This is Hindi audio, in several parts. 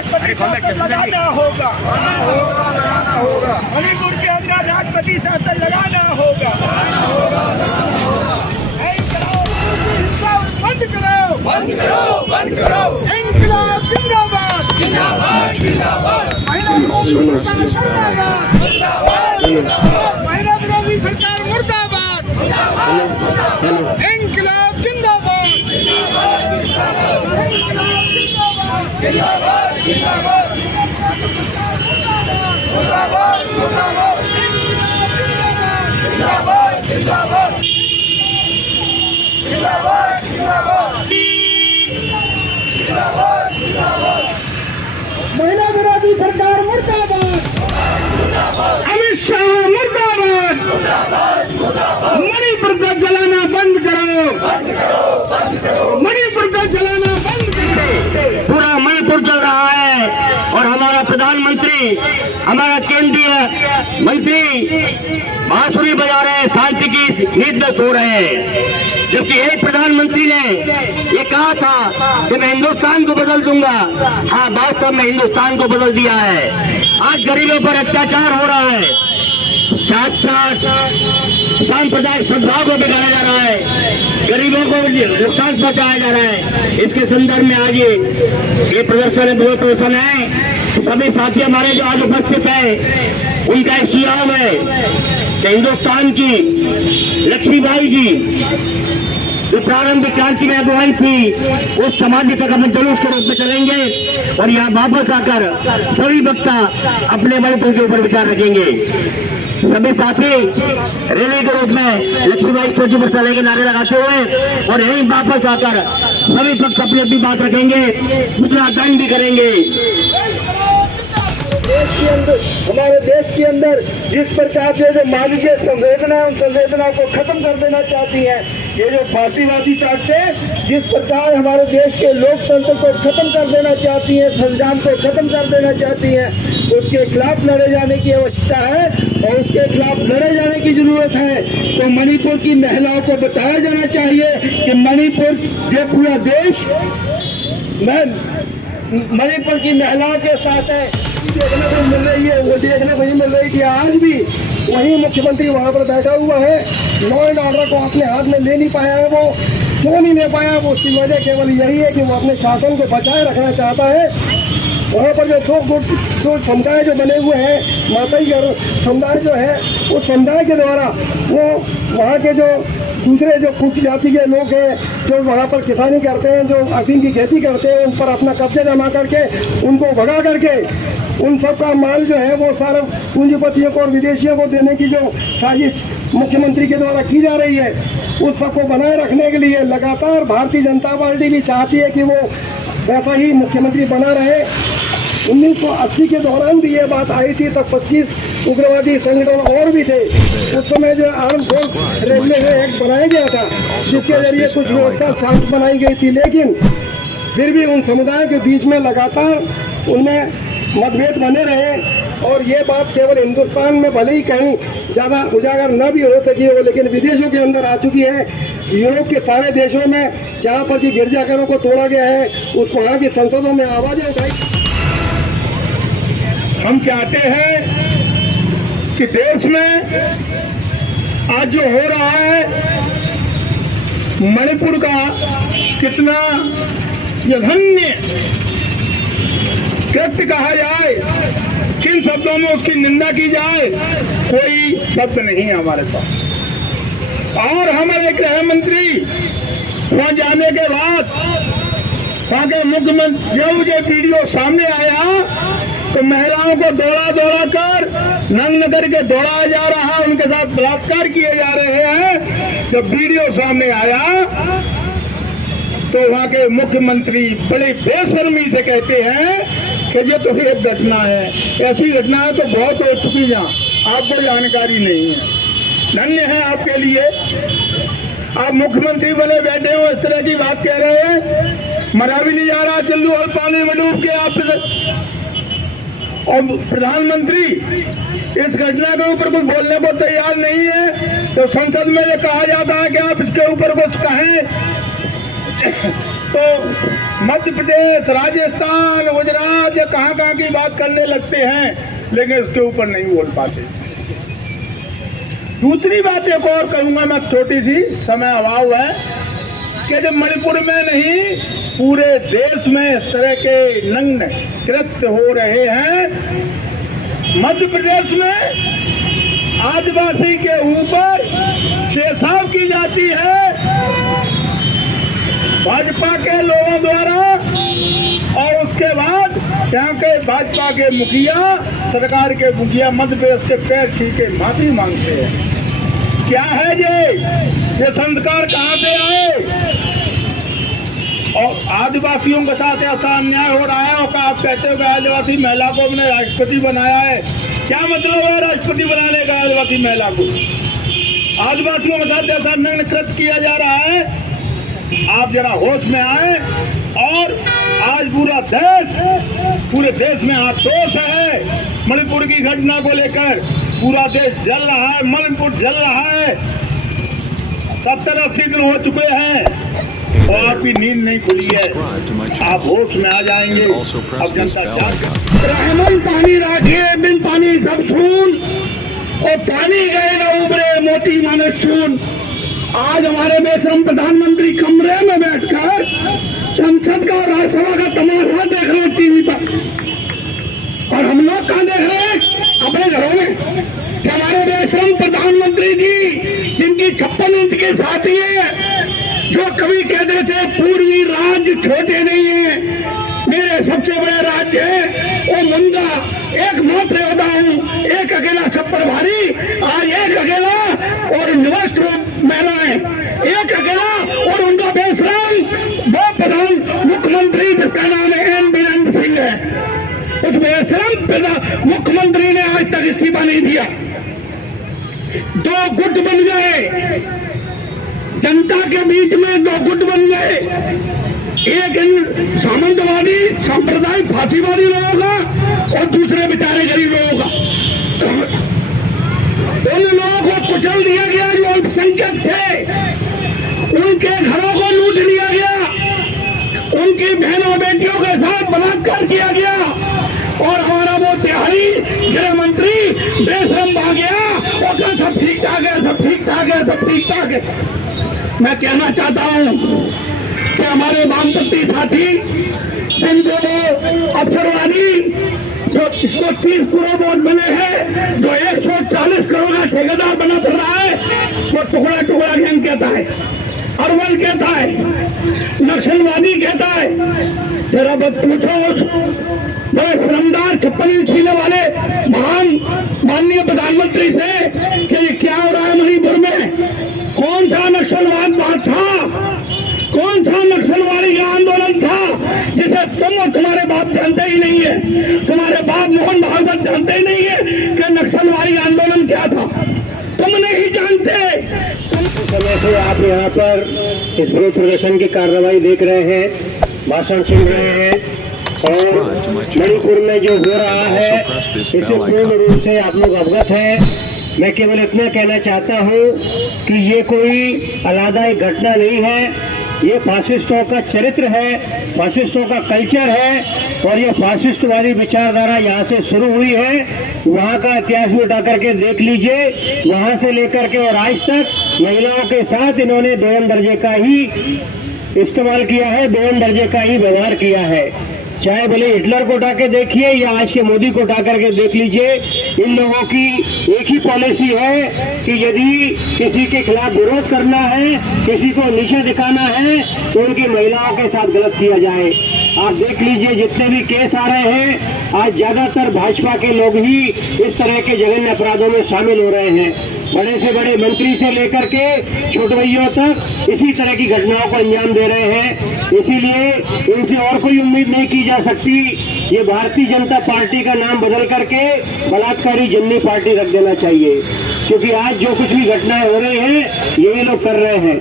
राष्ट्रपति शासन लगाना होगा। मणिपुर के अंदर राष्ट्रपति शासन लगाना होगा। बंद करो, बंद करो, बंद करो। इंकलाब जिंदाबाद, जिंदाबाद, जिंदाबाद। महिला विरोधी सरकार मुर्दाबाद, इंकलाब जिंदाबाद, जिंदाबाद, जिंदाबाद, मुर्दाबाद, मुर्दाबाद, जिंदाबाद, जिंदाबाद, जिंदाबाद, जिंदाबाद, जिंदाबाद। महिला विरोधी सरकार मुर्दाबाद, अमित शाह मुर्दाबाद, मणिपुर को जलाना बंद करो, मणिपुर को जलाना बंद करो। पूरा मणिपुर जल रहा है और हमारा प्रधानमंत्री, हमारा केंद्रीय मंत्री बांसुरी बजा रहे हैं, शांति की नींद में सो रहे हैं। जबकि एक प्रधानमंत्री ने ये कहा था कि मैं हिंदुस्तान को बदल दूंगा। हाँ, वास्तव में हिंदुस्तान को बदल दिया है। आज गरीबों पर अत्याचार हो रहा है, साथ साथ सांप्रदायिक सद्भाव को बिगाड़ा जा रहा है, गरीबों को नुकसान पहुंचाया जा रहा है। इसके संदर्भ में आज ये प्रदर्शन बहुत प्रदर्शन है। सभी साथी हमारे जो आज उपस्थित है, उनका एक सुझाव है कि हिंदुस्तान की लक्ष्मीबाई जी जो प्रारंभिक क्रांति में अगुवाई थी, उस समाधि तक हम जुलूस के रूप में चलेंगे और यहाँ वापस आकर सभी वक्ता अपने मणिपुर के ऊपर विचार रखेंगे। सभी साथी रैली के रूप में लक्ष्मीबाई स्टैच्यू पर चलेंगे नारे लगाते हुए और यहीं वापस आकर सभी पक्ष अपनी अपनी बात रखेंगे, दूसरा दंड भी करेंगे। हमारे देश के अंदर जिस प्रकार से जो मानवीय संवेदना है, उन संवेदनाओं को खत्म कर देना चाहती है। ये जो फांसीवादी ताकतें जिस प्रकार हमारे देश के लोकतंत्र को खत्म कर देना चाहती हैं, संविधान को खत्म कर देना चाहती हैं, उसके खिलाफ लड़े जाने की आवश्यकता है और उसके खिलाफ लड़े जाने की जरूरत है। तो मणिपुर की महिलाओं को बताया जाना चाहिए कि मणिपुर ये पूरा देश मणिपुर की महिलाओं के साथ है। देखने को मिल रही है, वो देखने को ही मिल रही थी। आज भी वही मुख्यमंत्री वहाँ पर बैठा हुआ है, लॉ एंड ऑर्डर को अपने हाथ में ले नहीं पाया है। वो क्यों नहीं ले पाया? वो उसकी वजह केवल यही है कि वो अपने शासन को बचाए रखना चाहता है। वहाँ पर जो समुदाय जो बने हुए हैं, माताई समुदाय जो है, उस समुदाय के द्वारा वो वहाँ के जो दूसरे जो कुछ जाति के लोग हैं, जो वहाँ पर किसानी करते हैं, जो अफीम की खेती करते हैं, उन पर अपना कब्जा जमा करके उनको भगा करके उन सब का माल जो है वो सारा पूंजीपतियों को और विदेशियों को देने की जो साजिश मुख्यमंत्री के द्वारा की जा रही है, उस सबको बनाए रखने के लिए लगातार भारतीय जनता पार्टी भी चाहती है कि वो वैसा ही मुख्यमंत्री बना रहे। 1980 के दौरान भी ये बात आई थी, तब 25 उग्रवादी संगठन और भी थे। उस समय जो आर्म फोर्स रेगुलेशन एक्ट बनाया गया था, जिसके जरिए कुछ व्यवस्था शांत बनाई गई थी, लेकिन फिर भी उन समुदायों के बीच में लगातार उनमें मतभेद बने रहे। और ये बात केवल हिंदुस्तान में भले ही कहीं ज़्यादा उजागर न भी हो सकी हो, लेकिन विदेशों के अंदर आ चुकी है। यूरोप के सारे देशों में जहाँ पर कि गिरजाघरों को तोड़ा गया है, उस वहाँ की संसदों में आवाज़ें उठाई। हम चाहते हैं कि देश में आज जो हो रहा है, मणिपुर का कितना जघन्य कृत्य कहा जाए, किन शब्दों में उसकी निंदा की जाए, कोई शब्द नहीं है हमारे पास। और हमारे गृह मंत्री वहाँ जाने के बाद वहाँ के मुख्यमंत्री जब ये वीडियो सामने आया तो महिलाओं को दौड़ा दौड़ा कर नंग करके दौड़ाया जा रहा है, उनके साथ बलात्कार किए जा रहे हैं। जब वीडियो सामने आया तो वहाँ के मुख्यमंत्री बड़ी बेशर्मी से कहते हैं कि ये तो एक घटना है, ऐसी घटना है तो बहुत हो चुकी है, आपको जानकारी नहीं है। धन्य है आपके लिए, आप मुख्यमंत्री बने बैठे हो, इस तरह की बात कह रहे हैं। मरा भी नहीं जा रहा चल्लू और पानी में डूब के आप। और प्रधानमंत्री इस घटना के ऊपर कुछ बोलने को तैयार नहीं है, तो संसद में ये कहा जाता है कि आप इसके ऊपर कुछ कहें तो मध्य प्रदेश, राजस्थान, गुजरात या कहाँ की बात करने लगते हैं, लेकिन उसके ऊपर नहीं बोल पाते। दूसरी बात एक और कहूंगा मैं, छोटी सी, समय अभाव है, कि जब मणिपुर में नहीं पूरे देश में इस तरह के नग्न कृत्य हो रहे हैं, मध्य प्रदेश में आदिवासी के ऊपर पेशाब की जाती है भाजपा के लोगों द्वारा, और उसके बाद यहाँ के भाजपा के मुखिया, सरकार के मुखिया मध्य प्रदेश के पैर छीके माफी मांगते हैं। क्या है ये संस्कार कहाँ से आए? और आदिवासियों के साथ ऐसा अन्याय हो रहा है, और आप कहते हो कि आदिवासी महिला को अपने राष्ट्रपति बनाया है। क्या मतलब है राष्ट्रपति बनाने का आदिवासी महिला को? आदिवासियों के साथ ऐसा नग्न कृत्य किया जा रहा है। आप जरा होश में आए, और आज पूरे देश में आक्रोश है मणिपुर की घटना को लेकर। पूरा देश जल रहा है, मणिपुर जल रहा है। 70-80 दिन हो चुके हैं और आपकी नींद नहीं खुली है। आप होश में आ जाएंगे। अब जनता रहमन पानी राखिए, बिन पानी सब सून, और पानी गए न उबरे मोती मानस चून। आज हमारे बेशरम प्रधानमंत्री कमरे में बैठकर संसद का और राज्यसभा का तमाशा देख रहे हैं टीवी पर, और हम लोग कहाँ देख रहे हैं? अपने घरों में। कि हमारे बेशरम प्रधानमंत्री जी, जिनकी 56 इंच की छाती है, जो कभी कहते थे पूर्वी राज्य छोटे नहीं है, मेरे सबसे बड़े राज्य है, वो मुंदा एकमात्र योद्धा हूँ, एक अकेला छप्पर भारी। आज एक अकेला और निवस्त महिलाएं, एक अकेला, और उनका बेशरम वो प्रधान मुख्यमंत्री जिसका नाम एन बीरेंद्र सिंह है, उस बेशरम मुख्यमंत्री ने आज तक इस्तीफा नहीं दिया। 2 गुट बन गए जनता के बीच में, 2 गुट बन गए। एक सामंतवादी सांप्रदायिक फांसीवादी लोगों का, और दूसरे बेचारे गरीब लोगों का। उन लोगों को कुचल दिया गया जो अल्पसंख्यक थे, उनके घरों को लूट लिया गया, उनकी बहनों बेटियों के साथ बलात्कार किया गया, और हमारा वो तिहारी गृह मंत्री बेशरम भाग गया और कहा सब ठीक ठाक है, सब ठीक ठाक है, सब ठीक ठाक है। मैं कहना चाहता हूँ कि हमारे वामपंथी साथी, जिनको वो अफसरवादी, जो इसको 30 करोड़ वोट मिले हैं, जो 140 करोड़ का ठेकेदार बना फिर रहा है, वो टुकड़ा टुकड़ा गैंग कहता है, अरवल कहता है, नक्सलवादी कहता है। जरा बस पूछो बड़े श्रमदार 56 इंच सीने वाले महान माननीय प्रधानमंत्री से कि ये क्या हो रहा है मणिपुर में? कौन सा नक्सलवाद बात था? कौन सा नक्सलवादी का आंदोलन था जिसे तुम और तुम्हारे बाप जानते ही नहीं है? तुम्हारे बाप मोहन भागवत जानते ही नहीं है कि नक्सलवादी आंदोलन क्या था? तुम नहीं जानते। समय से आप यहाँ पर इस विरोध प्रदर्शन की कार्रवाई देख रहे हैं, भाषण सुन रहे हैं, और मणिपुर में जो हो रहा है इससे पूर्ण रूप से आप लोग अवगत हैं। मैं केवल इतना कहना चाहता हूँ कि ये कोई अलग एक घटना नहीं है, ये फासिस्टों का चरित्र है, फासिस्टों का कल्चर है, और ये फासिस्ट वाली विचारधारा यहाँ से शुरू हुई है। वहाँ का इतिहास में उठा करके देख लीजिए, वहाँ से लेकर के और आज तक महिलाओं के साथ इन्होंने दोयम दर्जे का ही इस्तेमाल किया है, दोयम दर्जे का ही व्यवहार किया है। चाहे भले हिटलर को उठा के देखिए या आज के मोदी को उठा करके देख लीजिए, इन लोगों की एक ही पॉलिसी है कि यदि किसी के खिलाफ विरोध करना है, किसी को नीचे दिखाना है, तो उनकी महिलाओं के साथ गलत किया जाए। आप देख लीजिए जितने भी केस आ रहे हैं, आज ज्यादातर भाजपा के लोग ही इस तरह के जघन्य अपराधों में शामिल हो रहे हैं। बड़े से बड़े मंत्री से लेकर के छोटभइयों तक इसी तरह की घटनाओं को अंजाम दे रहे हैं। इसीलिए इनसे और कोई उम्मीद नहीं की जा सकती। ये भारतीय जनता पार्टी का नाम बदल करके बलात्कारी जन्नी पार्टी रख देना चाहिए, क्योंकि आज जो कुछ भी घटनाएं हो रही हैं यही लोग कर रहे हैं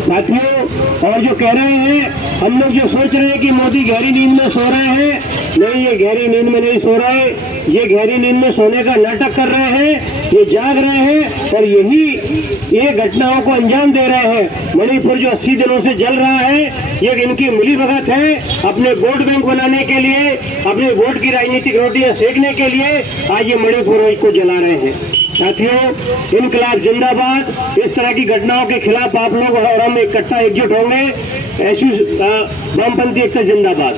साथियों। और जो कह रहे हैं, हम लोग जो सोच रहे हैं कि मोदी गहरी नींद में सो रहे हैं, नहीं, ये गहरी नींद में नहीं सो रहे। ये गहरी नींद में सोने का नाटक कर रहे हैं, ये जाग रहे हैं और ये घटनाओं को अंजाम दे रहे हैं। मणिपुर जो 80 दिनों से जल रहा है, ये इनकी मिलीभगत है अपने वोट बैंक बनाने के लिए, अपने वोट की राजनीतिक रोटियां सेकने के लिए आज ये मणिपुर को जला रहे हैं। साथियों, इनकलाब जिंदाबाद। इस तरह की घटनाओं के खिलाफ आप लोग और हम इकट्ठा एकजुट होंगे। वामपंथी एकता जिंदाबाद।